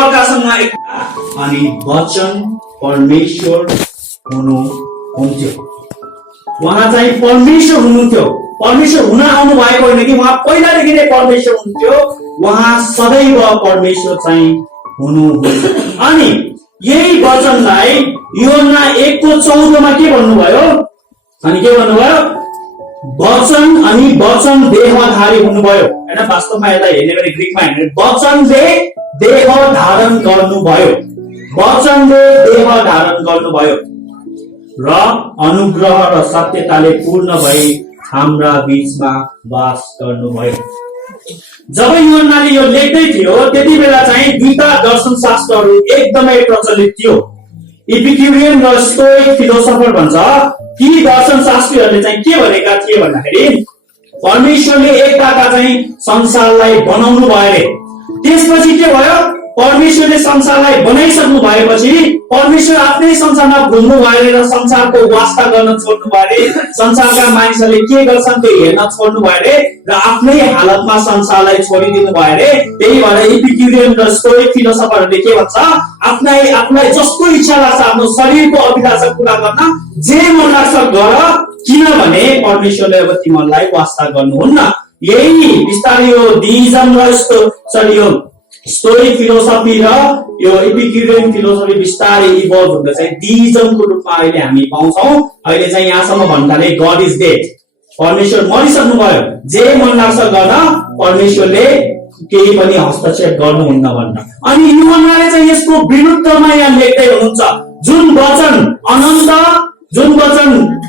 अर्कासँग अनि वचन परमेश्वर हुनुहुन्थ्यो। उहाँ चाहिँ परमेश्वर हुनुहुन्थ्यो। परमेश्वर हुन आउनु भएको होइन कि उहाँ पहिलादेखि नै परमेश्वर हुनुहुन्थ्यो, उहाँ सदैव परमेश्वर चाहिँ हुनुहुन्थ्यो। अनि यही वचनलाई यूहन्ना 1:14 के भन्नुभयो? अनि के भन्नुभयो? वचन अनि वचन देहधारी हुनुभयो हैन। वास्तवमा यसलाई हेर्ने गरी ग्रीकमा हेर्ने वचनले देह धारण गर्नुभयो, वचनले देह धारण गर्नुभयो र अनुग्रह र सत्यताले पूर्ण भई हाम्रा बीचमा वास गर्नुभयो। जब यूहन्नाले यो लेख्दै थियो त्यति बेला चाहिँ दुईटा दर्शन शास्त्रहरू एकदमै प्रचलित थियो। इपिक्युरियन र स्टोइक फिलोसोफर भन्छ कि दर्शन शास्त्रीहरूले चाहिँ के भनेका थिए भन्दाखेरि परमेश्वरले एकताका चाहिँ संसारलाई बनाउनु भयो रे। त्यसपछि के भयो? परमेश्वरले संसारलाई बनाइसक्नु भएपछि परमेश्वर आफ्नै संसारमा घुम्नु भयो र संसारको वास्ता गर्न छोड्नु भयो रे। संसारका मानिसहरूले के गर्छन् त्यो हेर्न छोड्नु भयो रे र आफ्नै हालतमा संसारलाई छोडिदिनु भयो रे। त्यही भएर इपिक्युरियन र स्टोइक फिलोसोफरहरूले के भन्छ? आफूलाई जस्तो इच्छा लाग्छ आफ्नो शरीरको अभिलाषा पूरा गर्न जे मन लाग्छ गर, किनभने परमेश्वरले अब तिमीलाई वास्ता गर्नुहुन्न। यही बिस्तारै यो डिइजम र स्टोइक फिलोसफी र यो इपिक्युरियन फिलोसफी बिस्तारै इभल्भ हुँदै चाहिँ डिइजमको रूपमा अहिले हामी पाउँछौँ। अहिले चाहिँ यहाँसम्म भन्नाले गड इज डेड, परमेश्वर मरिसक्नु भयो, जे मन लाग्छ गर्न, परमेश्वरले केही पनि हस्तक्षेप गर्नुहुन्न भन्न। अनि यूहन्नाले चाहिँ यसको विरुद्धमा यहाँ लेख्दै हुनुहुन्छ। जुन वचन अनन्त, जुन वचन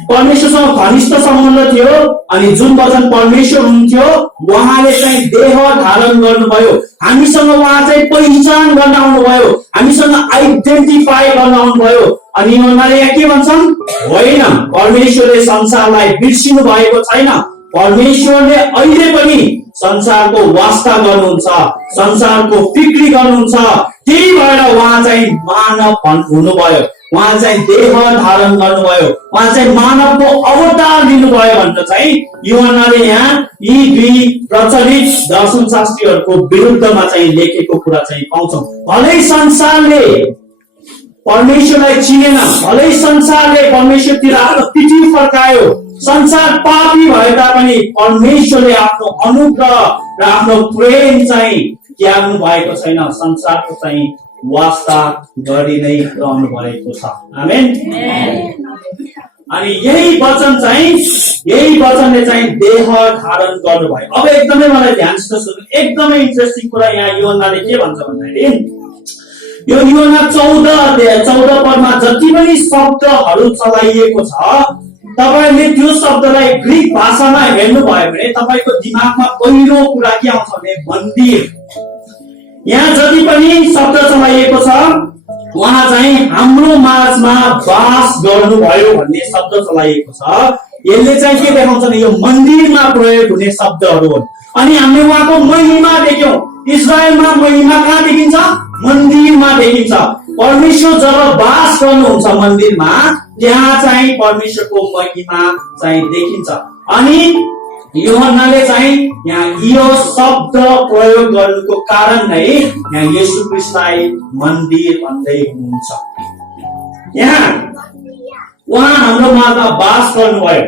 परमेश्वरसँग घनिष्ठ सम्बन्ध थियो अनि जुन वचन परमेश्वर हुन्थ्यो, उहाँले चाहिँ देह धारण गर्नुभयो। हामीसँग उहाँ चाहिँ पहिचान गर्न आउनुभयो, हामीसँग आइडेन्टिफाई गर्न आउनुभयो। अनि उनीहरूले यहाँ के भन्छन्? होइन, परमेश्वरले संसारलाई बिर्सिनु भएको छैन। परमेश्वरले अहिले पनि संसारको वास्ता गर्नुहुन्छ, संसारको फिक्री गर्नुहुन्छ। त्यही भएर उहाँ चाहिँ मानव हुनुभयो, उहाँ चाहिँ देह धारण गर्नुभयो, उहाँ चाहिँ मानवको अवतार लिनुभयो भनेर चाहिँ यूहन्नाले यहाँ यी दुई प्रचलित दर्शन शास्त्रीहरूको विरुद्धमा चाहिँ लेखेको कुरा चाहिँ पाउँछौँ। भलै संसारले परमेश्वरलाई चिनेन, भलै संसारले परमेश्वरतिर आफ्नो पिठी फर्कायो, संसार पापी भए तापनि परमेश्वरले आफ्नो अनुग्रह र आफ्नो प्रेम चाहिँ त्याग्नु भएको छैन, संसारको चाहिँ वास्ता गरि नै रहनु भएको छ। आमेन। अनि यही वचनले चाहिँ देह धारण गर्नुभयो। अब एकदमै मलाई ध्यानसित सुन्नु, एकदमै इन्ट्रेस्टिङ कुरा यहाँ यूहन्नाले के भन्छ भन्दाखेरि यो यूहन्ना 14 पदमा जति पनि शब्दहरू चलाइएको छ, तपाईले त्यो शब्दलाई ग्रीक भाषामा हेर्नुभयो भने तपाईको दिमागमा पहिलो कुरा के आउँछ भने मन्दिर। यहाँ जति पनि शब्द चलाइएको छ उहाँ चाहिँ हाम्रो माझमा वास गर्नुभयो भन्ने शब्द चलाइएको छ। यसले चाहिँ के देखाउँछ भने यो मन्दिरमा प्रयोग हुने शब्दहरू हुन्। अनि हामीले उहाँको महिमा देख्यौं। इजरायलमा महिमा कहाँ देखिन्छ? मन्दिरमा देखिन्छ। परमेश्वर जब वास गर्नुहुन्छ मन्दिरमा, त्यहाँ चाहिँ परमेश्वरको महिमा चाहिँ देखिन्छ। अनि यूहन्नाले चाहिँ यहाँ यो शब्द प्रयोग गर्नुको कारण नै यहाँ येशू ख्रीष्टलाई मन्दिर भन्दै हुनुहुन्छ। यहाँ उहाँ हाम्रो माझमा वास गर्नुभयो।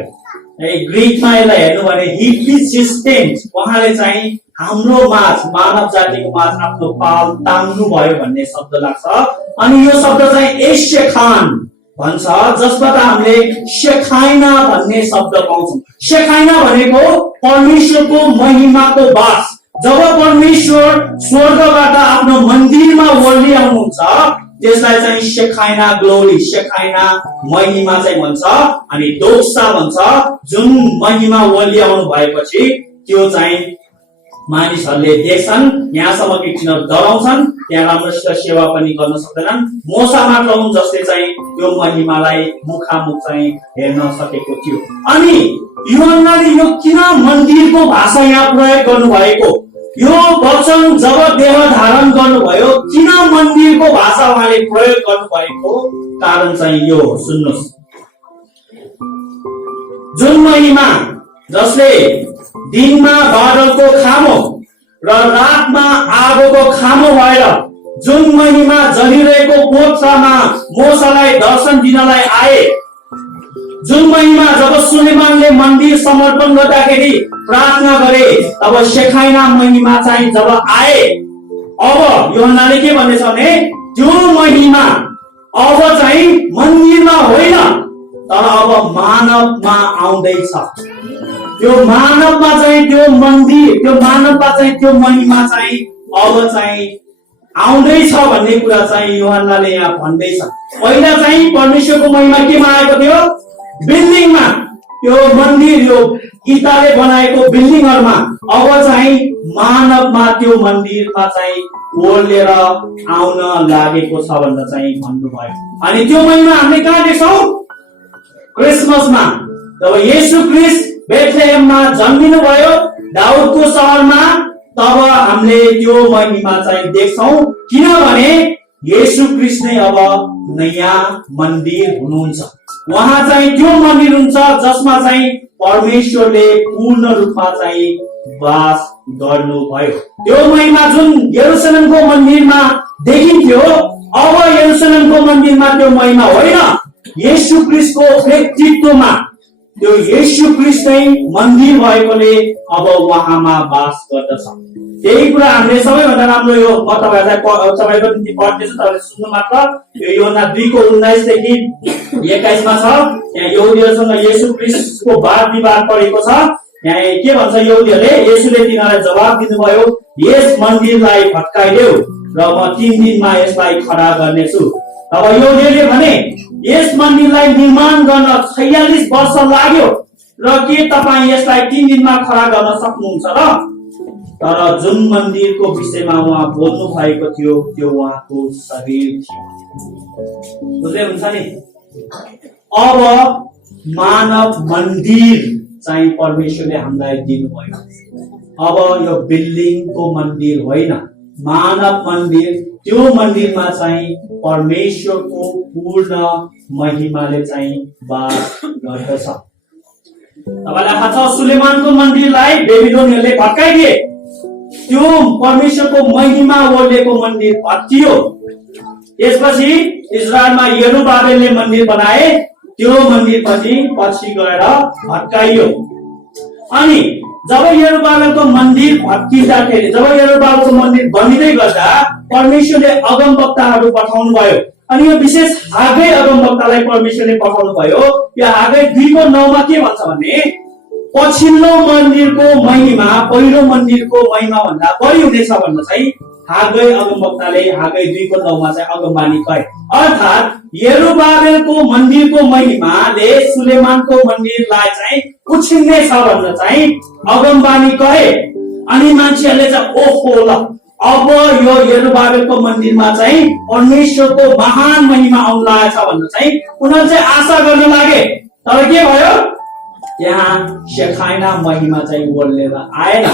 ग्रीकमा यसलाई हेर्नु भने ही पिच्ड हिज टेन्ट, उहाँले चाहिँ हाम्रो माझ, मानव जातिको माझ आफ्नो पाल तान्नु भयो भन्ने शब्द लाग्छ। अनि यो शब्द चाहिँ एशेखान भन्छ, जसबाट हामीले शेखाइना भन्ने शब्द पाउँछौँ। शेखाइना भनेको परमेश्वरको महिमाको वास। जब परमेश्वर स्वर्गबाट आफ्नो मन्दिरमा ओर्ली आउनुहुन्छ त्यसलाई चाहिँ शेखाइना ग्लोरी, शेखाइना महिमा चाहिँ भन्छ। अनि दोक्सा भन्छ, जुन महिमा ओर्ली आउनु भएपछि त्यो चाहिँ मानिसहरूले देख्छन्, यहाँसम्म कि तिनीहरू डराउँछन्, त्यहाँ राम्रोसित सेवा पनि गर्न सक्दैनन्। मोसा मात्र हुन् जसले चाहिँ त्यो महिमालाई मुखामुख चाहिँ हेर्न सकेको थियो। अनि यूहन्नाले यो किन मन्दिरको भाषा यहाँ प्रयोग गर्नुभएको, यो वचन जब देह धारण गर्नुभयो किन मन्दिरको भाषा उहाँले प्रयोग गर्नुभएको कारण चाहिँ यो हो। सुन्नुहोस्, जुन महिमा जसले दिनमा बादलको खामो र रातमा आगोको खामो भएर जुन महिमा जलिरहेको कोठामा मोसालाई दर्शन दिनलाई आए, जुन महिमा जब सुलेमानले मन्दिर समर्पण गर्दाखेरि प्रार्थना गरे, तब शेखाइना महिमा चाहिँ जब आए, अब यूहन्नाले के भन्दैछ भने त्यो महिमा अब चाहिँ मन्दिरमा होइन तर अब मानवमा आउँदैछ। त्यो मानवमा चाहिँ त्यो मन्दिर, त्यो मानवमा चाहिँ त्यो महिमा चाहिँ अब चाहिँ आउँदैछ भन्ने कुरा चाहिँ यूहन्नाले यहाँ भन्दैछ। पहिला चाहिँ परमेश्वरको महिमा केमा आएको थियो? बिल्डिङमा, त्यो मन्दिर, यो इँटाले बनाएको बिल्डिङहरुमा। अब चाहिँ मानवमा त्यो मन्दिरमा चाहिँ ओर्लेर आउन लागेको छ भनेर चाहिँ भन्नुभयो। अनि त्यो महिमा हामीले कहाँ देख्छौँ? क्रिसमसमा, जब येशू ख्रीष्ट बेथलेहेममा जन्मिनु भयो दाउदको सहरमा, तब हामीले त्यो महिमा चाहिँ देख्छौँ। किनभने येशू ख्रीष्ट नै अब नयाँ मन्दिर हुनुहुन्छ। उहाँ चाहिँ त्यो मन्दिर हुन्छ जसमा चाहिँ परमेश्वरले पूर्ण रूपमा चाहिँ वास गर्नुभयो। त्यो महिमा जुन यरुशलेमको मन्दिरमा देखिन्थ्यो, अब यरुशलेमको मन्दिरमा त्यो महिमा होइन, येशू ख्रीष्टको व्यक्तित्वमा त्यो येशू ख्रीष्ट नै मन्दिर भएकोले अब उहाँमा वास गर्दछ। त्यही कुरा हामीले सबैभन्दा राम्रो यो म तपाईहरुको निम्ति पढ्दैछु, तपाईले सुन्नु मात्र। यो यूहन्ना 2:19 देखि 21 मा छ। यहाँ यहुदीहरुसँग येशू ख्रीष्टको वाद विवाद परेको छ। यहाँ के भन्छ यहुदीहरुले? येशूले तिनीहरूलाई जवाब दिनुभयो, यस मन्दिरलाई भत्काइदेऊ र म 3 दिनमा यसलाई खडा गर्नेछु। अब यहुदीहरुले भने यस मन्दिरलाई निर्माण गर्न 46 वर्ष लाग्यो र के तपाई यसलाई 3 दिनमा खडा गर्न सक्नुहुन्छ र? तर जुन मन्दिरको विषयमा उहाँ बोल्नु भएको थियो त्यो उहाँको शरीर थियो। बुझ्दै हुन्छ नि? अब मानव मन्दिर चाहिँ परमेश्वरले हामीलाई दिनुभयो। अब यो बिल्डिङको मन्दिर होइन, मानव मन्दिर। त्यो मन्दिरमा चाहिँ परमेश्वरको पूर्ण महिमाले चाहिँ वास गर्दछ। तपाईलाई थाहा छ सुलेमानको मन्दिरलाई बेबिलोनियनले भत्काइदिए। त्यो परमेश्वरको महिमा ओर्लेको मन्दिर भत्कियो। त्यसपछि इजरायलमा यरुबाबेलले मन्दिर बनाए, त्यो मन्दिर पछि गएर भत्काइयो। अनि जब यरुबाबेलको मन्दिर भत्किँदाखेरि, जब यरुबाबेलको मन्दिर बनिँदै गर्दा परमेश्वरले अगमवक्ताहरू पठाउनु भयो। अनि यो विशेष हागै अगमवक्तालाई परमेश्वरले पठाउनु भयो। यो हागै 2:9 मा के भन्छ भने पछिल्लो मन्दिरको महिमा पहिलो मन्दिरको महिमा भन्दा बढी हुनेछ भनेर चाहिँ हागै अगमवक्ताले हागै 2:9 मा चाहिँ अगमबानी गरे। अर्थात् यरुबाबेलको मन्दिरको महिमाले सुलेमानको मन्दिरलाई चाहिँ उछिन्नेछ भनेर चाहिँ अगमबानी गरे। अनि मान्छेहरूले चाहिँ ओहो ल अब यो यरुबाबेलको मन्दिरमा चाहिँ परमेश्वरको महान महिमा आउन लागेछ भनेर चाहिँ उनीहरूले चाहिँ आशा गर्न लागे। तर के भयो? त्यहाँ शेखाइना महिमा चाहिँ ओर्लेर आएन।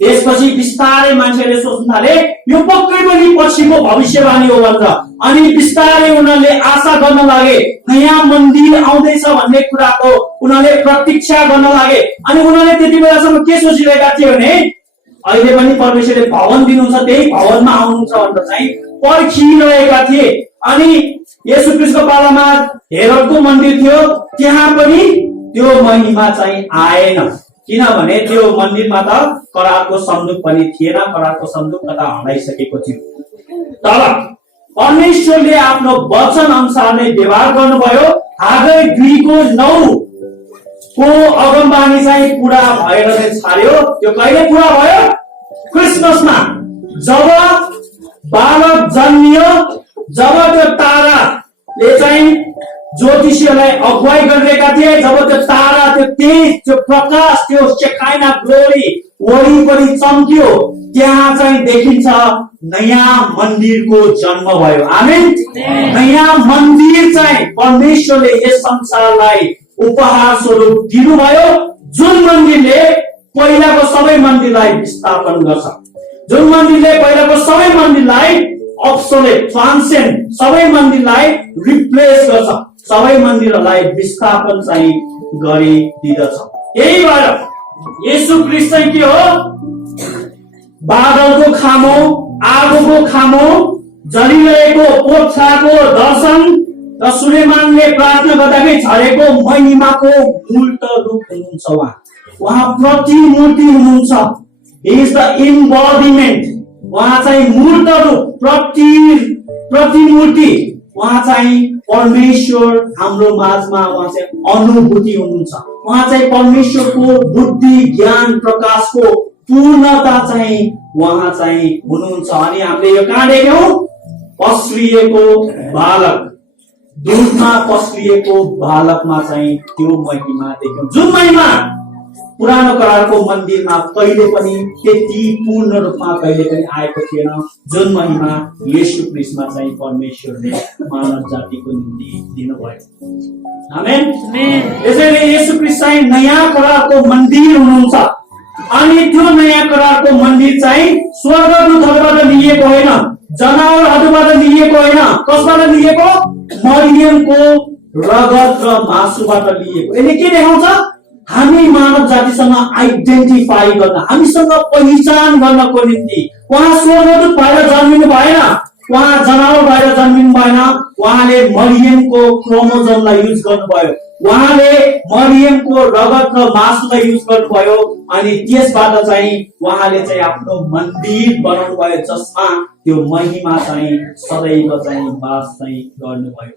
त्यसपछि बिस्तारै मान्छेले सोच्न थाले यो पक्कै पनि पछिको भविष्यवाणी हो भनेर। अनि बिस्तारै उनीहरूले आशा गर्न लागे, नयाँ मन्दिर आउँदैछ भन्ने कुराको उनीहरूले प्रतीक्षा गर्न लागे। अनि उनीहरूले त्यति बेलासम्म के सोचिरहेका थिए भने अहिले पनि परमेश्वरले भवन दिनुहुन्छ, त्यही भवनमा आउनुहुन्छ भनेर चाहिँ पर्खिरहेका थिए। अनि येशू ख्रीष्टको पालामा हेरोदको मन्दिर थियो, त्यहाँ पनि त्यो महिमा चाहिँ आएन। किनभने त्यो मन्दिरमा त करारको सन्दुक पनि थिएन, करारको सन्दुक कता हराइसकेको थियो। तर परमेश्वरले आफ्नो वचन अनुसार नै व्यवहार गर्नुभयो। हागै 2:9 को अगमबानी चाहिँ पूरा भएर चाहिँ छाड्यो। त्यो कहिले पूरा भयो? क्रिसमसमा, जब बालक जन्मियो, जब त्यो ताराले चाहिँ ज्योतिषीहरूलाई अगुवाई गरिरहेका थिए। जब त्यो तारा, त्यो तेज, त्यो प्रकाश, त्यो शेखाइना ग्लोरी वरिपरि चम्क्यो, त्यहाँ चाहिँ देखिन्छ नयाँ मन्दिरको जन्म भयो। आमेन। नयाँ मन्दिर चाहिँ परमेश्वरले यस संसारलाई उपहार स्वरूप दिनुभयो, जुन मन्दिरले पहिलाको सबै मन्दिरलाई विस्थापन गर्छ, जुन मन्दिरले पहिलाको सबै मन्दिरलाई अब्सोलेट, ट्रान्सेन्ड, सबै मन्दिरलाई रिप्लेस गर्छ, सबै मन्दिरहरूलाई विस्थापन चाहिँ गरिदिदछ। यही भएर येशू ख्रीष्ट चाहिँ के हो? बादलको खामो, आगोको खामो जलिरहेको पोथ्राको दर्शन र सुलेमानले प्रार्थना गर्दाखेरि झरेको महिमाको मूर्त रूप हुनुहुन्छ। उहाँ प्रतिमूर्ति हुनुहुन्छ। He is the embodiment। उहाँ चाहिँ मूर्त रूप, प्रतिमूर्ति। उहाँ चाहिँ परमेश्वर हाम्रो माझमा उहाँ चाहिँ अनुभूति हुनुहुन्छ। उहाँ चाहिँ परमेश्वरको बुद्धि ज्ञान प्रकाशको पूर्णता चाहिँ उहाँ चाहिँ हुनुहुन्छ। अनि हामीले यो कहाँ देख्यौं? पस्रिएको बालक, दूधमा पस्रिएको बालकमा चाहिँ त्यो महिमा देख्यौं, जुन महिमा पुरानो करारको मन्दिरमा कहिले पनि त्यति पूर्ण रूपमा कहिले पनि आएको थिएन, जुन महिमा येशू ख्रीष्टमा चाहिँ परमेश्वरले मानव जातिको निम्ति दिनुभयो। आमेन। यसैले येशू ख्रीष्ट चाहिँ नयाँ करारको मन्दिर हुनुहुन्छ। अनि त्यो नयाँ करारको मन्दिर चाहिँ स्वर्गदूतहरूबाट लिएको होइन, जनावरहरूबाट लिएको होइन। कसबाट लिएको? मरियमको रगत र मासुबाट लिएको। यसले के देखाउँछ? हामी मानव जातिसँग आइडेन्टिफाई गर्न, हामीसँग पहिचान गर्नको निम्ति उहाँ स्वर्गदूत भएर जन्मिनु भएन, उहाँ जनावर भएर जन्मिनु भएन। उहाँले मरियमको क्रोमोजोमलाई युज गर्नुभयो, उहाँले मरियमको रगत र मासुलाई युज गर्नुभयो। अनि त्यसबाट चाहिँ उहाँले चाहिँ आफ्नो मन्दिर बनाउनु भयो, जसमा त्यो महिमा चाहिँ सदैव चाहिँ वास चाहिँ गर्नुभयो।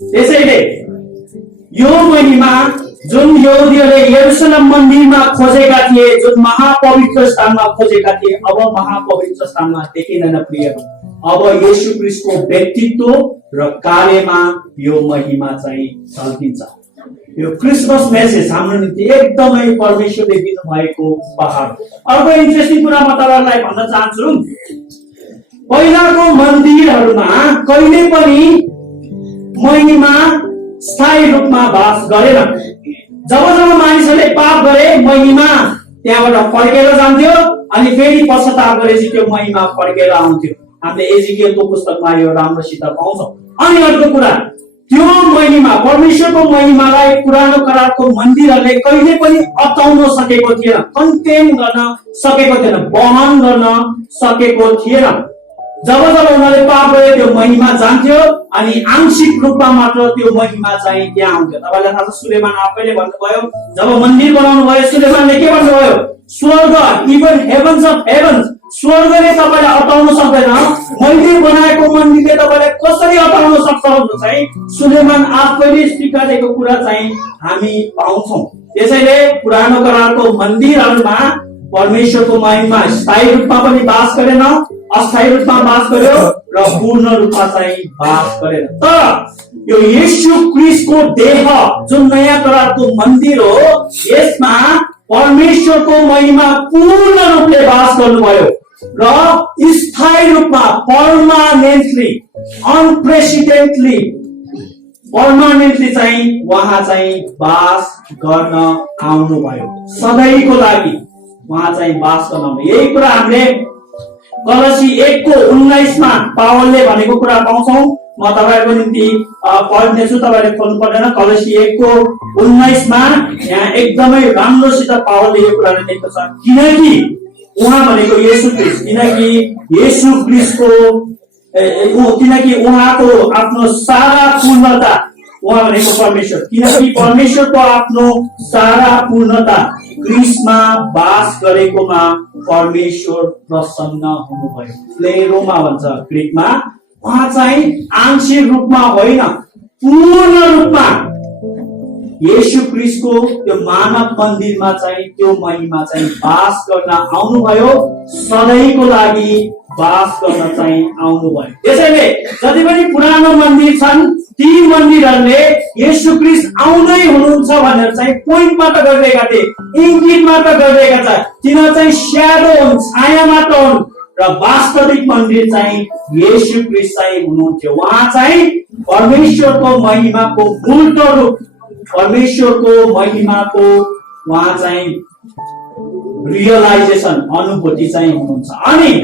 त्यसैले यो महिमा जुन यहुदीहरूले यरुशलेम मन्दिरमा खोजेका थिए, जुन महापवित्र स्थानमा खोजेका थिए, अब महापवित्र स्थानमा देखिँदैन प्रिय। अब येशू ख्रीष्टको व्यक्तित्व र कार्यमा यो महिमा चाहिँ झल्किन्छ। यो क्रिसमस मेसेज हाम्रो निम्ति एकदमै परमेश्वरले दिनुभएको उपहार। अर्को इन्ट्रेस्टिङ कुरा म तपाईहरुलाई भन्न चाहन्छु, पहिलाको मन्दिरहरूमा कहिले पनि महिमा स्थायी रूपमा वास गरेन। जब जब मानिसहरूले पाप गरे, महिमा त्यहाँबाट फर्केर जान्थ्यो, अनि फेरि पश्चाताप गरेपछि त्यो महिमा फर्केर आउँथ्यो। हामीले एजिकियलको पुस्तकमा यो राम्रोसित पाउँछौँ। अनि अर्को कुरा, त्यो महिमा, परमेश्वरको महिमालाई पुरानो करारको मन्दिरहरूले कहिले पनि अटाउन सकेको थिएन, कन्टेन गर्न सकेको थिएन, वहन गर्न सकेको थिएन। जब जब उनीहरूले पाप गरे त्यो महिमा जान्थ्यो, अनि आंशिक रूपमा मात्र त्यो महिमा चाहिँ त्यहाँ आउँथ्यो। तपाईँलाई थाहा छ, सुलेमान आफैले भन्नुभयो, जब मन्दिर बनाउनु भयो, सुलेमानले के भन्नुभयो? स्वर्ग, इभन हेभन्स अफ हेभन्स, स्वर्गले तपाईँलाई अटाउन सक्दैन, मैले बनाएको मन्दिरले तपाईँलाई कसरी अटाउन सक्छ भन्नु चाहिँ सुलेमान आफैले स्वीकारेको कुरा चाहिँ हामी पाउँछौँ। त्यसैले पुरानो करारको मन्दिरहरूमा परमेश्वरको महिमा स्थायी रूपमा पनि वास गरेन, अस्थायी रूपमा वास गर्यो र पूर्ण रूपमा चाहिँ वास गरेन। तर यो येशू ख्रीष्टको देह जुन नयाँ करारको मन्दिर हो, यसमा परमेश्वरको महिमा पूर्ण रूपले वास गर्नुभयो र स्थायी रूपमा, पर्मानेन्टली, अनप्रेसिडेन्टली, पर्मानेन्टली चाहिँ उहाँ चाहिँ वास गर्न आउनुभयो, सधैँको लागि उहाँ चाहिँ वास गर्न आउनु। यही कुरा हामीले कलसी 1:19 पावलले भनेको कुरा पाउँछौँ। म तपाईहरुको निम्ति पढ्नेछु, तपाईहरुले खोल्नु पर्दैन। कलसी 1:19 यहाँ एकदमै राम्रोसित पावलले यो कुरा लेखेको छ, किनकि उहाँ भनेको येशू ख्रीष्ट, किनकि उहाँको आफ्नो सारा पूर्णता, उहाँ भनेको परमेश्वर, किनकि परमेश्वरको आफ्नो सारा पूर्णता ख्रीष्टमा वास गरेकोमा परमेश्वर प्रसन्न हुनुभयो। प्लेरोमा भन्छ ग्रीकमा, उहाँ चाहिँ आंशिक रूपमा होइन, पूर्ण रूपमा येशू ख्रीष्टको त्यो मानव मन्दिरमा चाहिँ त्यो महिमा चाहिँ वास गर्न आउनुभयो, सधैँको लागि वास गर्न चाहिँ आउनुभयो। त्यसैले जति पनि पुरानो मन्दिर छन्, ती मन्दिरहरूले येशू ख्रीष्ट आउँदै हुनुहुन्छ भनेर चाहिँ पोइन्ट मात्र गरिरहेका थिए, इङ्गित मात्र गरिरहेका छ। तिनीहरू चाहिँ स्याडो हुन्, छाया मात्र हुन्, र वास्तविक मन्दिर चाहिँ येशू ख्रीष्ट चाहिँ हुनुहुन्थ्यो। उहाँ चाहिँ परमेश्वरको महिमाको मूर्त रूप, परमेश्वरको महिमाको उहाँ चाहिँ रियलाइजेसन, अनुभूति चाहिँ हुनुहुन्छ। अनि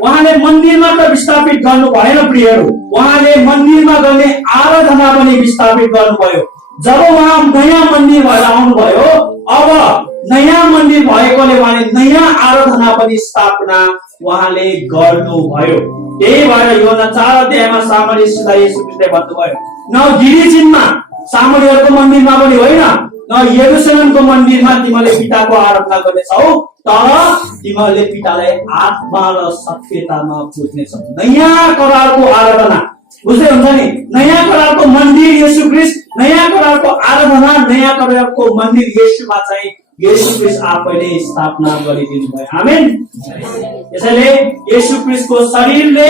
उहाँले मन्दिरमा त विस्थापित गर्नु भएन प्रियहरू, उहाँले मन्दिरमा गर्ने आराधना पनि विस्थापित गर्नुभयो। जब उहाँ नयाँ मन्दिर भएर आउनुभयो, अब नयाँ मन्दिर भएकोले उहाँले नयाँ आराधना पनि स्थापना उहाँले गर्नुभयो। त्यही भएर योहन्ना 4 अध्यायमा सामरीलाई येशू ख्रीष्टले भन्नुभयो, न गिरिजिनमा सामरीहरूको मन्दिरमा पनि होइन, न यरुशलेमको मन्दिरमा तिमीले पिताको आराधना गर्नेछौ, तर तिमीले पितालाई आत्मा र सत्यतामा पुज्नेछौ। नयाँ करारको आराधना, बुझ्दै हुन्छ नि? नयाँ करारको मन्दिर येशू ख्रीष्ट, नयाँ करारको आराधना, नयाँ करारको मन्दिर येशूमा चाहिँ येशू ख्रीष्ट आफैले स्थापना गरिदिनु भयो। आमेन। यसैले येशू ख्रीष्टको शरीरले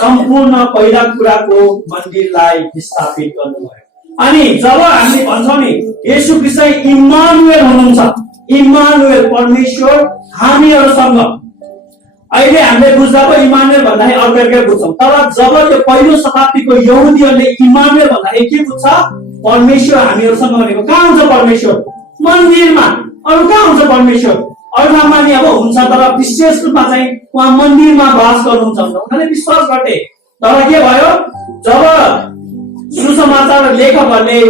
सम्पूर्ण पहिला कुराको मन्दिरलाई स्थापित गर्नुभयो। अनि जब हामीले भन्छौँ नि येशू ख्रीष्ट चाहिँ इम्मानुएल हुनुहुन्छ, इम्मानुएल परमेश्वर हामीहरूसँग, अहिले हामीले बुझ्दा पो इम्मानुएल भन्दाखेरि अर्कै बुझ्छौँ, तर जब त्यो पहिलो शताब्दीको यहुदीहरूले इम्मानुएल भन्दाखेरि के बुझ्छ? परमेश्वर हामीहरूसँग भनेको कहाँ हुन्छ? परमेश्वर मन्दिरमा। अरू कहाँ हुन्छ परमेश्वर? अरू ठाउँमा नि अब हुन्छ, तर विशेष रूपमा चाहिँ उहाँ मन्दिरमा बास गर्नुहुन्छ उनीहरूले विश्वास गरे। तर के भयो? जब सुसमाचार लेखकहरूले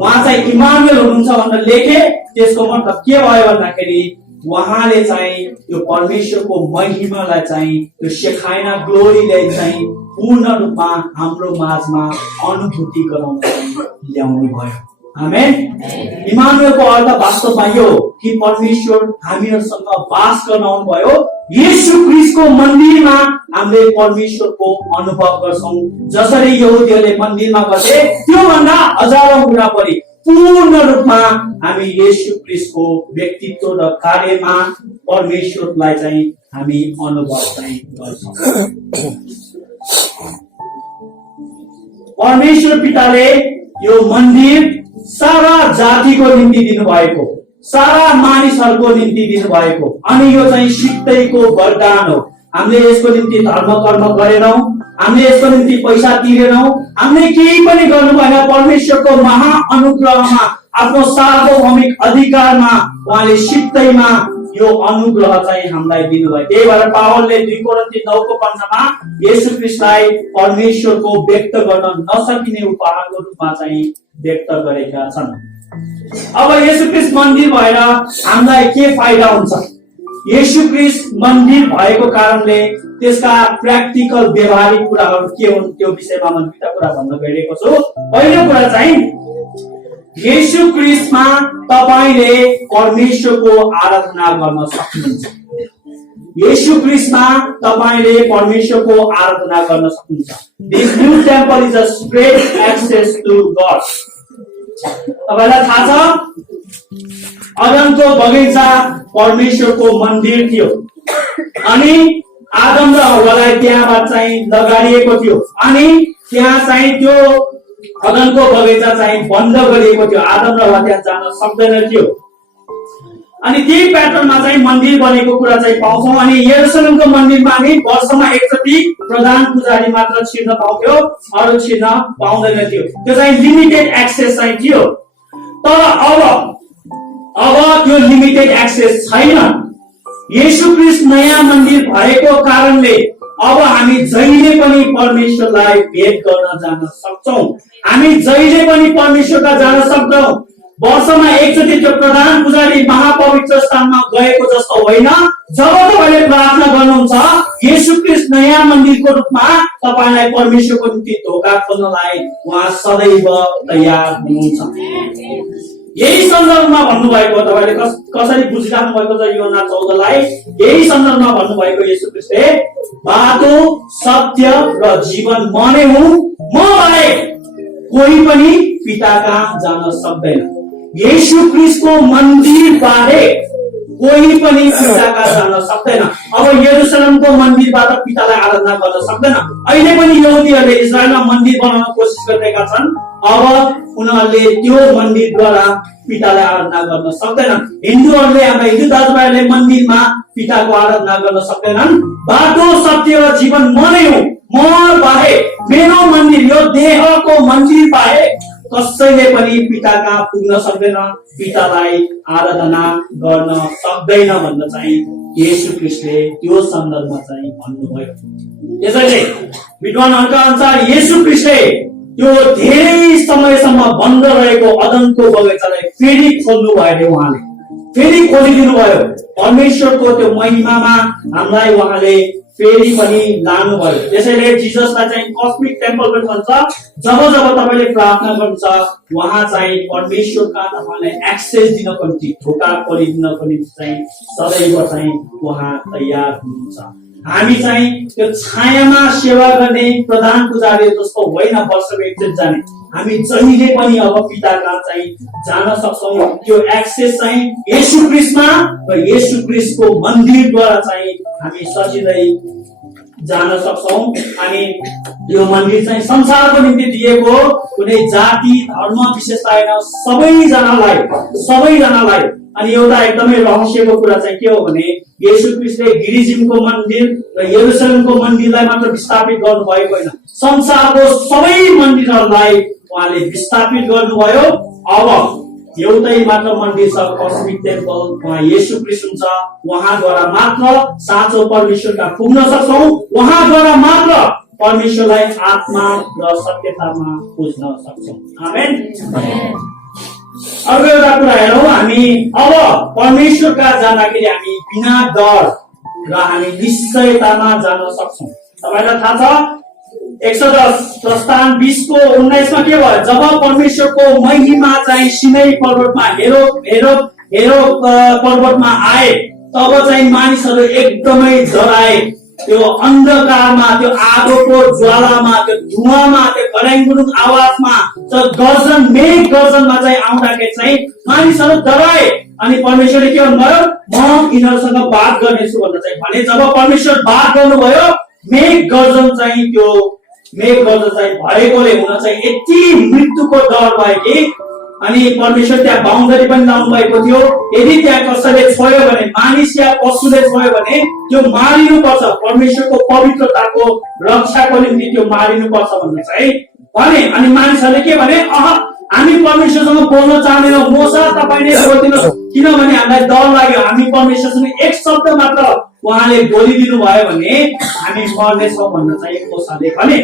उहाँ चाहिँ इम्मानुएल हुनुहुन्छ भनेर लेखे, त्यसको मतलब के भयो भन्दाखेरि उहाँले चाहिँ त्यो परमेश्वरको महिमालाई चाहिँ त्यो शेखाइना ग्लोरीलाई चाहिँ पूर्ण रूपमा हाम्रो माझमा अनुभूति गराउन ल्याउनु भयो। आमेन। इम्मानुएलको अर्थ वास्तवमा यो कि परमेश्वर हामीहरूसँग बास गर्न आउनु भयो। येशू ख्रीष्टको मन्दिरमा हामीले परमेश्वरको अनुभव गर्छौं। जसरी यहुदीहरूले मन्दिरमा गर्थे त्योभन्दा हजारौं गुणा बढी पूर्ण रूपमा हामी येशू ख्रीष्टको व्यक्तित्व र कार्यमा परमेश्वरलाई चाहिँ हामी अनुभव चाहिँ गर्छौं। परमेश्वर पिताले यो मन्दिर सारा जातिको निम्ति दिनुभएको, सारा मानिसहरूको निम्ति दिनुभएको, अनि यो चाहिँ सित्तैको वरदान हो। हामीले यसको निम्ति धर्म कर्म गरेनौं, हामीले यसको निम्ति पैसा तिरेनौं, हामीले केही पनि गर्नु भएन। परमेश्वरको महा अनुग्रहमा आफ्नो सार्वभौमिक अधिकारमा उहाँले सित्तैमा यो अनुग्रह चाहिँ हामीलाई दिनुभयो। त्यही भएर पावलले 2 कोरिन्थी 9:5 येशू ख्रीष्टलाई परमेश्वरको व्यक्त गर्न नसकिने उपहारको रूपमा चाहिँ व्यक्त गरेका छन्। अब येशू ख्रीष्ट मन्दिर भएर हामीलाई के फाइदा हुन्छ? येशू ख्रीष्ट मन्दिर भएको कारणले त्यसका प्र्याक्टिकल व्यवहारिक कुराहरू के हुन् त्यो विषयमा म दुईटा कुरा भन्न गइरहेको छु। पहिलो कुरा चाहिँ येशू ख्रीष्टमा तपाईले परमेश्वरको आराधना गर्न सक्नुहुन्छ। येशू ख्रीष्टमा तपाईले परमेश्वरको आराधना गर्न सक्नुहुन्छ। This new temple is a straight access to God. तपाईलाई थाहा छ अदमको बगैँचा परमेश्वरको मन्दिर थियो, अनि आदम र हव्वालाई त्यहाँबाट चाहिँ लगाडिएको थियो, अनि त्यहाँ चाहिँ त्यो अदमको बगैँचा चाहिँ बन्द गरिएको थियो। आदम र हव्वा त्यहाँ जान सक्दैन थियो। अनि त्यही प्याटर्नमा चाहिँ मन्दिर बनेको कुरा चाहिँ पाउँछौँ। अनि यरुशलेमको मन्दिरमा हामी वर्षमा एकचोटि प्रधान पुजारी मात्र छिर्न पाउँथ्यो, अरू छिर्न पाउँदैन थियो। त्यो चाहिँ लिमिटेड एक्सेस चाहिँ थियो। तर अब त्यो लिमिटेड एक्सेस छैन। येशू ख्रीष्ट नयाँ मन्दिर भएको कारणले अब हामी जहिले पनि परमेश्वरलाई भेट गर्न जान सक्छौं। हामी जहिले पनि परमेश्वरका जान सक्छौं। वर्षमा एकचोटि त्यो प्रधान पुजारी महापवित्र स्थानमा गएको जस्तो होइन। जब तपाईले प्रार्थना गर्नुहुन्छ येशू ख्रीष्ट नयाँ मन्दिरको रूपमा तपाईलाई परमेश्वरको निम्ति ढोका खोल्नलाई उहाँ सदैव तयार हुनुहुन्छ। यही सन्दर्भमा भन्नुभएको तपाईले कसरी बुझिराख्नु भएको छ योहन्ना 14 लाई? यही सन्दर्भमा भन्नुभएको येशू ख्रीष्टले बाटो सत्य र जीवन म नै हुँ, म बाहेक कोही पनि पिताका जान सक्दैन। येशू ख्रीष्टको मन्दिर बाहेक कोही पनि पिताका जान सक्दैन। अब यरुशलेमको मन्दिरबाट पितालाई आराधना गर्न सक्दैन। अहिले पनि यहुदीहरूले इजरायलमा मन्दिर बनाउन कोसिस गरिरहेका छन्। अब उनीहरूले त्यो मन्दिरद्वारा पितालाई आराधना गर्न सक्दैनन्। हिन्दूहरूले हाम्रा हिन्दू दाजुभाइहरूले मन्दिरमा पिताको आराधना गर्न सक्दैनन्। बाटो सत्य र जीवन म नै हुँ, म बाहेक मेरो मन्दिर यो देहको मन्दिर बाहेक कसैले पनि पिताका पुग्न सक्दैन, पितालाई आराधना गर्न सक्दैन भनेर चाहिँ येशू ख्रीष्टले त्यो सन्दर्भमा चाहिँ भन्नुभयो। यसैले विद्वानहरूका अनुसार येशू ख्रीष्टले त्यो धेरै समयसम्म बन्द रहेको अदमको बगैँचालाई फेरि खोल्नु भयो। उहाँले फेरि खोलिदिनु भयो। परमेश्वरको त्यो महिमामा हामीलाई उहाँले फेरि पनि लानुभयो। त्यसैले जिजसलाई चाहिँ कस्मिक टेम्पल पनि भन्छ। जब जब तपाईले प्रार्थना गर्नुहुन्छ उहाँ चाहिँ परमेश्वरका तपाईलाई एक्सेस दिनको निम्ति, ढोका खोलिदिनको निम्ति चाहिँ सदैव चाहिँ उहाँ तयार हुनुहुन्छ। हामी चाहिँ त्यो छायामा सेवा गर्ने प्रधान पुजारी जस्तो होइन वर्षको एकचोटि जाने। हामी जहिले पनि अब पिताका चाहिँ जान सक्छौँ। त्यो एक्सेस चाहिँ येशू क्रिस्टमा र येशू क्रिस्टको मन्दिरद्वारा चाहिँ हामी सजिलै जान सक्छौँ। अनि यो मन्दिर चाहिँ संसारको निम्ति दिएको कुनै जाति धर्म विशेषता होइन, सबैजनालाई। अनि एउटा एकदमै रहस्यको कुरा चाहिँ के हो भने येशू क्रिस्टले गिरिजिमको मन्दिर र यरुशलेमको मन्दिरलाई मात्र विस्थापित गर्नु भएको होइन, संसारको सबै मन्दिरहरूलाई उहाँले विस्थापित गर्नुभयो। अब एउटै मात्र मन्दिर छ, कस्मिक टेम्पल, उहाँ येशू क्रिस्ट हुनुहुन्छ। उहाँद्वारा मात्र साँचो परमेश्वरका पुग्न सक्छौँ। उहाँद्वारा मात्र परमेश्वरलाई आत्मा र सत्यतामा पुज्न सक्छौँ। आमेन। अर्को एउटा कुरा हेरौँ, हामी अब परमेश्वरका जाँदाखेरि हामी बिना डर र हामी निश्चयतामा जान सक्छौँ। तपाईलाई थाहा छ एक्सोडस प्रस्थान 20:19 मा के भयो? जब परमेश्वरको महिमा चाहिँ सिनै पर्वतमा हेरो पर्वतमा आए तब चाहिँ मानिसहरू एकदमै डराए। त्यो अन्धकारमा, त्यो आगोको ज्वालामा, त्यो धुवामा, त्यो गराइङगुरुङ आवाजमा, त्यो गर्जन मेघ गर्जनमा चाहिँ आउँदाखेरि चाहिँ मानिसहरू डराए। अनि परमेश्वरले के भन्नुभयो? म यिनीहरूसँग बात गर्नेछु भनेर चाहिँ भने। जब परमेश्वर बात गर्नुभयो मेघ गर्जन चाहिँ भएकोले हुन चाहिँ यति मृत्युको डर भयो कि अनि परमेश्वर त्यहाँ बाउन्डरी पनि लाउनु भएको थियो। यदि त्यहाँ कसैले छोयो भने, मानिस या पशुले छोयो भने त्यो मारिनु पर्छ। परमेश्वरको पवित्रताको रक्षाको निम्ति त्यो मारिनु पर्छ भनेर चाहिँ भने। अनि मानिसहरूले के भने, हामी परमेश्वरसँग बोल्न चाहँदैनौँ, मोसा तपाईले बोलिदिनुहोस्, किनभने हामीलाई डर लाग्यो। हामी परमेश्वरसँग एक शब्द मात्र उहाँले बोलिदिनु भयो भने हामी मर्नेछौँ भनेर चाहिँ मोसाले भने।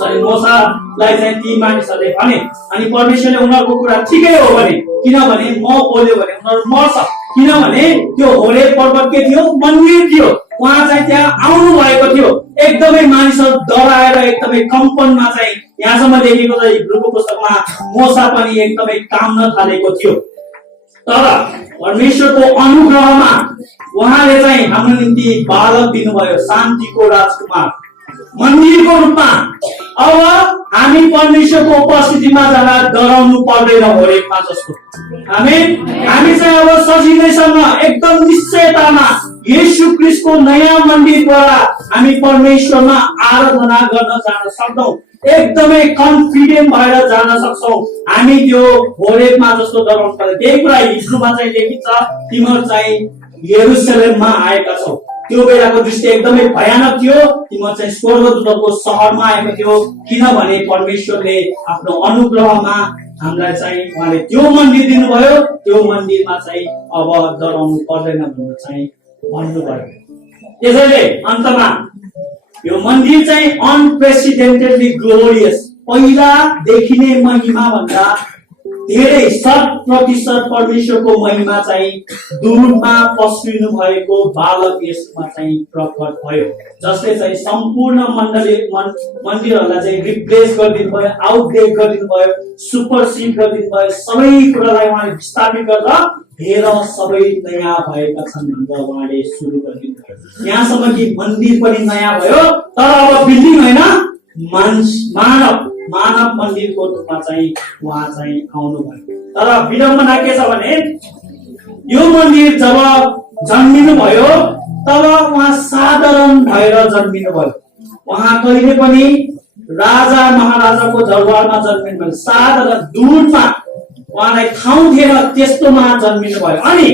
मोसालाई चाहिँ ती मानिसहरूले भने। अनि परमेश्वरले उनीहरूको कुरा ठिकै हो भने, किनभने म बोल्यो भने उनीहरू मर्छ। किनभने त्यो होरेब पर्वत के थियो? मन्दिर थियो। उहाँ चाहिँ त्यहाँ आउनु भएको थियो। एकदमै मानिसहरू डराएर एकदमै कम्पनमा चाहिँ यहाँसम्म लेखेको छ हिब्रूको पुस्तकमा मोसा पनि एकदमै काम्न थालेको थियो। तर परमेश्वरको अनुग्रहमा उहाँले चाहिँ हाम्रो निम्ति बालक दिनुभयो, शान्तिको राजकुमार, मन्दिरको रूपमा। अब हामी परमेश्वरको उपस्थितिमा जाँदा डराउनु पर्दैन होरेबमा जस्तो। हामी चाहिँ अब सजिलैसँग एकदम निश्चयतामा येशू क्रिस्टको नयाँ मन्दिरद्वारा हामी परमेश्वरमा आराधना गर्न जान सक्छौँ। एकदमै कन्फिडेन्ट भएर जान सक्छौँ। हामी त्यो होरेबमा जस्तो डराउनु पर्दैन। त्यही कुरा हिब्रूमा चाहिँ लेखिन्छ, तिमीहरू चाहिँ यरुशलेममा आएका छौ। त्यो बेलाको दृष्टि एकदमै भयानक थियो। तिमीहरू चाहिँ स्वर्गदूतहरूको सहरमा आएको थियो, किनभने परमेश्वरले आफ्नो अनुग्रहमा हामीलाई चाहिँ उहाँले त्यो मन्दिर दिनुभयो। त्यो मन्दिरमा चाहिँ अब डराउनु पर्दैन भनेर चाहिँ भन्नुभयो। त्यसैले अन्तमा यो मन्दिर चाहिँ अनप्रेसिडेन्टेडली ग्लोरियस, पहिलादेखि नै महिमा भन्दा धेरै 100% परमेश्वरको महिमा चाहिँ दूरमा पस्रिनु भएको बालक यसमा चाहिँ प्रकट भयो, जसले चाहिँ सम्पूर्ण मन्दिरहरूलाई चाहिँ रिप्लेस गरिदिनु भयो, आउटडेट गरिदिनु भयो, सुपरसिड गरिदिनु भयो। सबै कुरालाई उहाँले विस्थापित गर्दा हेर सबै नयाँ भएका छन् भनेर उहाँले सुरु गरिदिनु भयो। यहाँसम्म कि मन्दिर पनि नयाँ भयो, तर अब बिल्डिङ होइन, मानव मन्दिरको रूपमा चाहिँ उहाँ चाहिँ आउनुभयो। तर विडम्बना के छ भने यो मन्दिर जब जन्मिनु भयो तब उहाँ साधारण भएर जन्मिनु भयो। उहाँ कहिले पनि राजा महाराजाको दरबारमा जन्मिनु भयो, साधारण दूरमा, उहाँलाई ठाउँ थिएन त्यस्तोमा जन्मिनु भयो। अनि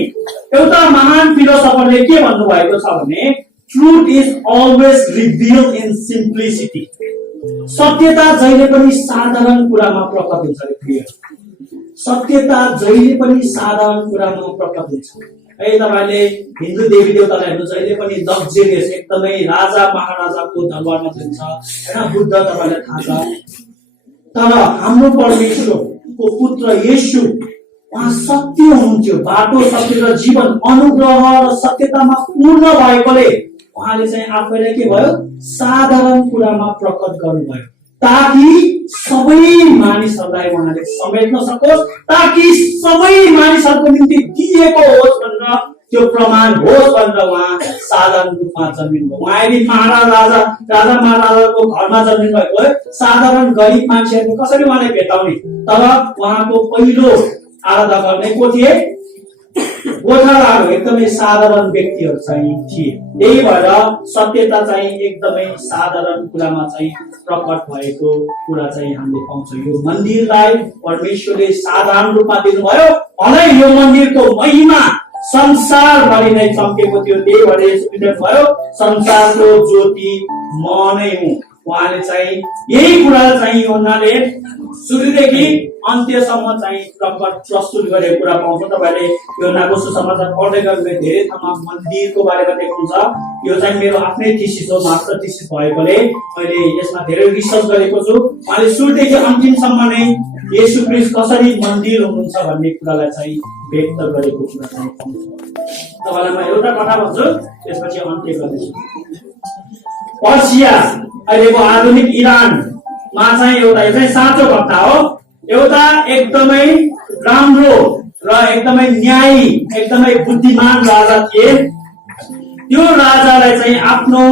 एउटा महान फिलोसफरले के भन्नुभएको छ भने truth is always revealed in simplicity. सत्यता जहिले पनि साधारण कुरामा प्रकट हुन्छ। सत्यता जहिले पनि साधारण कुरामा प्रकट हुन्छ। है तपाईले हिन्दू देवी देवतालाई हेर्नु, जहिले पनि लग्जरियस, एकदमै राजा महाराजाको दरबारमा जान्छ हैन, बुद्ध तपाईलाई थाहा छ। तर हाम्रो परमेश्वरको पुत्र येशू उहाँ सत्य हुनुहुन्थ्यो, बाटो, सत्य र जीवन, अनुग्रह र सत्यतामा पूर्ण भएकोले उहाँले चाहिँ आफैलाई के भयो, साधारण कुरामा प्रकट गर्नुभयो, ताकि सबै मानिसहरूलाई उहाँले समेट्न सकोस्, ताकि सबै मानिसहरूको निम्ति दिएको होस् भनेर, त्यो प्रमाण होस् भनेर उहाँ साधारण रूपमा जन्मिनुभयो। उहाँ यदि राजा महाराजाको घरमा जन्मिनु भएको हो, साधारण गरिब मान्छेहरूले कसरी उहाँलाई भेटाउने, तर उहाँको पहिलो आराधना गर्ने को थिए, गोठालाहरू, एकदमै साधारण व्यक्तिहरू चाहिँ थिए। त्यही भएर सत्यता चाहिँ एकदमै साधारण कुरामा चाहिँ प्रकट भएको कुरा चाहिँ हामीले पाउँछौँ। यो मन्दिरलाई परमेश्वरले साधारण रूपमा दिनुभयो, भलै यो मन्दिरको महिमा संसारभरि नै चम्केको थियो। त्यही भएर भयो, संसारको ज्योति म नै हुँ। उहाँले चाहिँ यही कुरा चाहिँ यूहन्नाले सुरुदेखि अन्त्यसम्म चाहिँ प्रस्तुत गरेको कुरा पाउँछ। तपाईले यूहन्नाको सुसमाचार पढ्दै गर्दा धेरै ठाउँमा मन्दिरको बारेमा देख्नुहुन्छ। यो चाहिँ मेरो आफ्नै थिसिस हो, मास्टर थिसिस भएकोले मैले यसमा धेरै रिसर्च गरेको छु। उहाँले सुरुदेखि अन्तिमसम्म नै येशू ख्रीष्ट कसरी मन्दिर हुनुहुन्छ भन्ने कुरालाई चाहिँ व्यक्त गरेको कुरा चाहिँ पाउँछ। तपाईलाई म एउटा कथा भन्छु, त्यसपछि अन्त्य गर्नेछु। पर्सिया, अहिलेको आधुनिक इरानमा चाहिँ एउटा यो चाहिँ साँचो घटना हो। एउटा एकदमै राम्रो र एकदमै न्यायी, एकदमै बुद्धिमान राजा थिए। त्यो राजालाई चाहिँ आफ्नो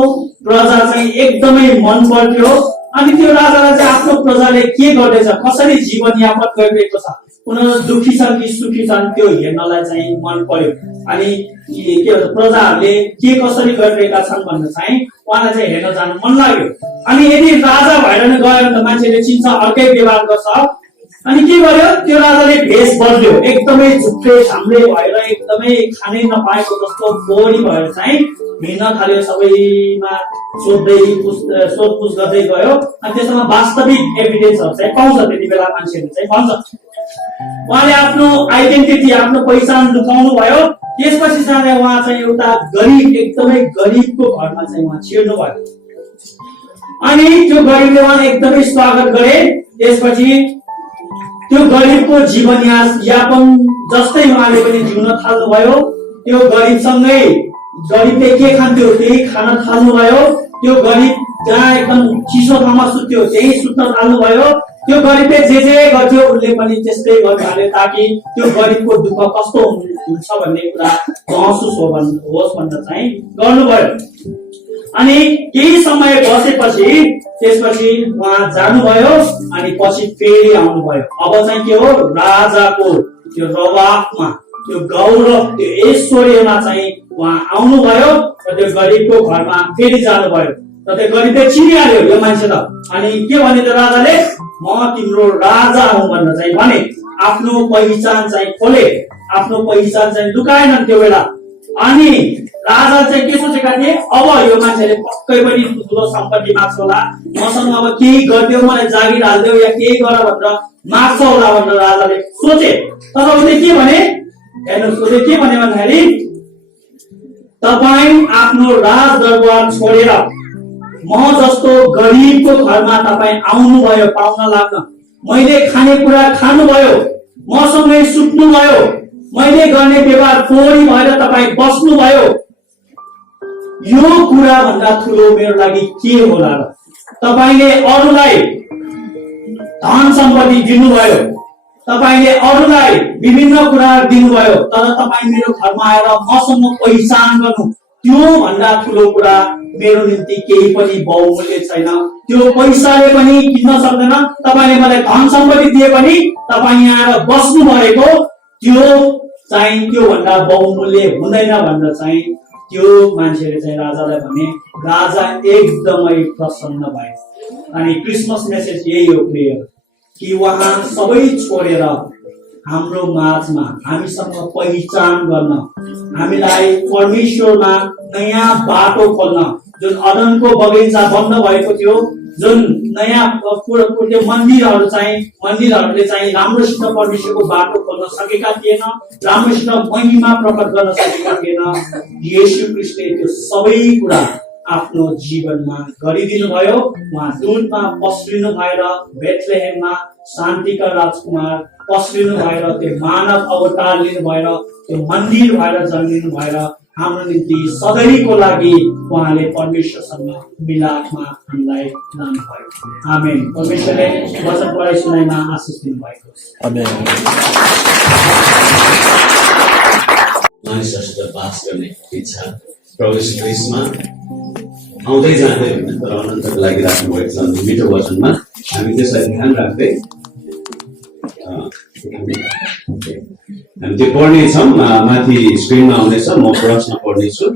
प्रजा चाहिँ एकदमै मन पर्थ्यो। अनि त्यो राजालाई चाहिँ आफ्नो प्रजाले के गर्दैछ, कसरी जीवन यापन गरिरहेको छ, उनीहरू दुखी छन् कि सुखी छन्, त्यो हेर्नलाई चाहिँ मन पर्यो। अनि के भन्छ, प्रजाहरूले के कसरी गरिरहेका छन् भनेर चाहिँ उहाँलाई चाहिँ हेर्न जानु मन लाग्यो। अनि यदि राजा भएर नै गयो भने त मान्छेले चिन्छ, अर्कै व्यवहार गर्छ। अनि के गर्यो, त्यो राजाले भेष बदल्यो, एकदमै झुक्रे झाम्रे भएर, एकदमै खानै नपाएको जस्तो बोरी भएर चाहिँ हिँड्न थाल्यो, सबैमा सोधपुछ गर्दै गयो। अनि त्यसमा वास्तविक एभिडेन्सहरू चाहिँ पाउँछ। त्यति बेला मान्छेहरूले चाहिँ भन्छ, उहाँले आफ्नो आइडेन्टिटी, आफ्नो पहिचान लुकाउनु भयो। त्यसपछि चाहिँ उहाँ चाहिँ एउटा गरिब, एकदमै गरिबको घरमा चाहिँ उहाँ छिर्नु भयो। अनि त्यो गरिबले उहाँ एकदमै स्वागत गरे। त्यसपछि त्यो गरिबको जीवन यापन जस्तै उहाँले पनि जिउन थाल्नुभयो। त्यो गरिबसँगै, गरिबले के खान्थ्यो त्यही खान थाल्नुभयो। त्यो गरिब जहाँ एकदम चिसो ठाउँमा सुत्थ्यो त्यही सुत्न थाल्नुभयो। त्यो गरिबले जे गर्थ्यो उसले पनि त्यस्तै गर्न थाल्यो, ताकि त्यो गरिबको दुःख कस्तो हुन्छ भन्ने कुरा महसुस होस् भनेर चाहिँ गर्नुभयो। अनि केही समय बसेपछि त्यसपछि उहाँ जानुभयो। अनि पछि फेरि आउनुभयो। अब चाहिँ के हो, राजाको त्यो रवाफमा, त्यो गौरव, त्यो ऐश्वर्यमा चाहिँ उहाँ आउनुभयो र त्यो गरिबको घरमा फेरि जानुभयो। र त्यो गरिबले चिनिहाल्यो यो मान्छे त। अनि के भने त राजाले, म तिम्रो राजा हुँ भनेर चाहिँ भने। आफ्नो पहिचान चाहिँ खोले, आफ्नो पहिचान चाहिँ लुकाएनन् त्यो बेला। अनि राजा चाहिँ के सोचेका थिए, अब यो मान्छेले पक्कै पनि ठुलो सम्पत्ति माग्छ होला, मसँग अब केही गरिदियो, मलाई जागिर हालिदियो या केही गर भनेर माग्छ होला भनेर राजाले सोचे। तर उसले के भने, हेर्नुहोस् उसले के भने भन्दाखेरि, तपाईँ आफ्नो राजदरबार छोडेर म जस्तो गरिबको घरमा तपाईँ आउनुभयो पाउन लाग्न। मैले खानेकुरा खानुभयो, मसँगै सुत्नुभयो, मैले गर्ने व्यवहार फोहोरी भएर तपाईँ बस्नुभयो। यो कुरा भन्दा ठुलो मेरो लागि के होला र? तपाईले अरूलाई धन सम्पत्ति दिनुभयो, तपाईले अरूलाई विभिन्न कुरा दिनुभयो, तर तपाईँ मेरो घरमा आएर मसँग पहिचान गर्नु, त्यो भन्दा ठुलो कुरा मेरो निम्ति केही पनि बहुमूल्य छैन। त्यो पैसाले पनि किन्न सक्दैन। तपाईले मलाई धन सम्पत्ति दिए पनि तपाईँ यहाँ आएर बस्नु भएको, त्यो चाहिँ त्यो भन्दा बहुमूल्य हुँदैन भनेर चाहिँ त्यो मान्छेले चाहिँ राजालाई भने। राजा एकदमै प्रसन्न भए। अनि क्रिसमस मेसेज यही हो प्रिय, कि उहाँ सबै छोडेर हाम्रो माझमा हामीसँग पहिचान गर्न, हामीलाई परमेश्वरमा नयाँ बाटो खोल्न, जुन अदनको बगैँचा बन्द भएको थियो, जुन नयाँ त्यो मन्दिरहरूले चाहिँ राम्रोसित परमेश्वरको बाटो खोल्न सकेका थिएन, राम्रोसित महिमा प्रकट गर्न सकेका थिएन। येशू ख्रीष्टले त्यो सबै कुरा आफ्नो जीवनमा गरिदिनु भयो। उहाँ दूतमा पस्रिनु भएर बेथलेहेममा शान्तिका राजकुमार पस्लिनु भएर त्यो मानव अवतार लिनु भएर त्यो मन्दिर भएर जन्मिनु भएर हाम्रो निम्ति सधैँको लागि उहाँले परमेश्वरसँग मिलापमा हामीलाई लानुभयो। आमेन। परमेश्वरले वचन पढाइ सुनाइमा आशिष दिनुभएको छ। आमेन। मानिसहरूसित बास गर्ने इच्छा प्रभु यीशु ख्रीष्टमा आउँदै जाँदै तर अनन्तको लागि राख्नुभएको छ। मिठो वचनमा हामी त्यसलाई ध्यान राख्दै हामी त्यो पढ्नेछौँ। माथि स्क्रिनमा आउनेछ। म प्रश्न पढ्नेछु।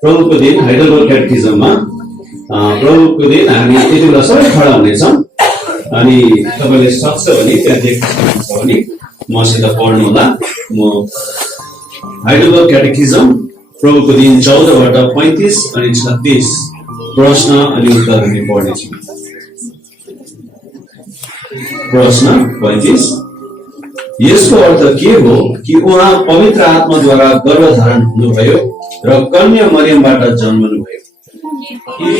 प्रभुको दिन हाइडेलबर्ग क्याटेकिजममा प्रभुको दिन हामी यति बेला सबै खडा हुनेछौँ अनि तपाईँले सक्छ भने त्यहाँ देख्न सक्नुहुन्छ भने मसित पढ्नु होला। म हाइडेलबर्ग क्याटेकिजम प्रभुको दिन 14बाट 35 अनि 36 प्रश्न अनि उत्तरहरू पढ्नेछु। प्रश्न 35। यसको अर्थ के हो कि उहाँ पवित्र आत्माद्वारा गर्भधारण हुनुभयो र कन्या मरियमबाट जन्मनुभयो?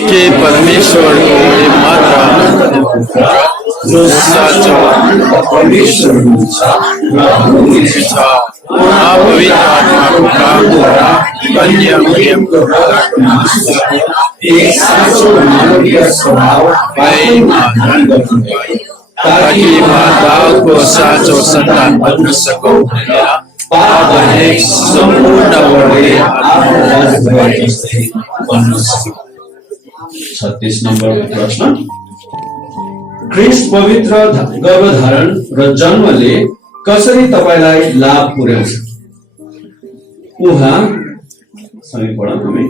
के परमेश्वरको मात्र जो साँचो परमेश्वर हुनुहुन्छ र हुनुहुन्छ उहाँ पवित्र आत्माको कामद्वारा कन्या मरियमको गर्भमा एक साँचो मानवीय स्वभाव पाएमा धारण गर्नुभयो ताकि माताको साँचो सन्तान बन्न सकौँ भनेर पापरहित सम्पूर्ण वर्गले आफ्नो राजभाइ जस्तै बन्न सकौँ। 36 नम्बर प्रश्न। ख्रीष्ट पवित्र गर्भधारण र जन्मले कसरी तपाईलाई लाभ पुर्याउँछ? उहाँ सँगै पढौँ हामी।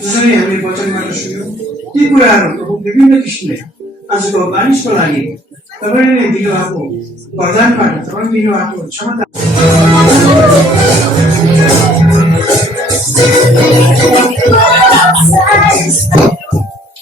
जसरी हामीले वचनबाट सुन्यौं ती कुराहरू विभिन्न किसिमले आजको मानिसको लागि तपाईँले दिनुभएको वरदानबाट तपाईँले दिनुभएको क्षमता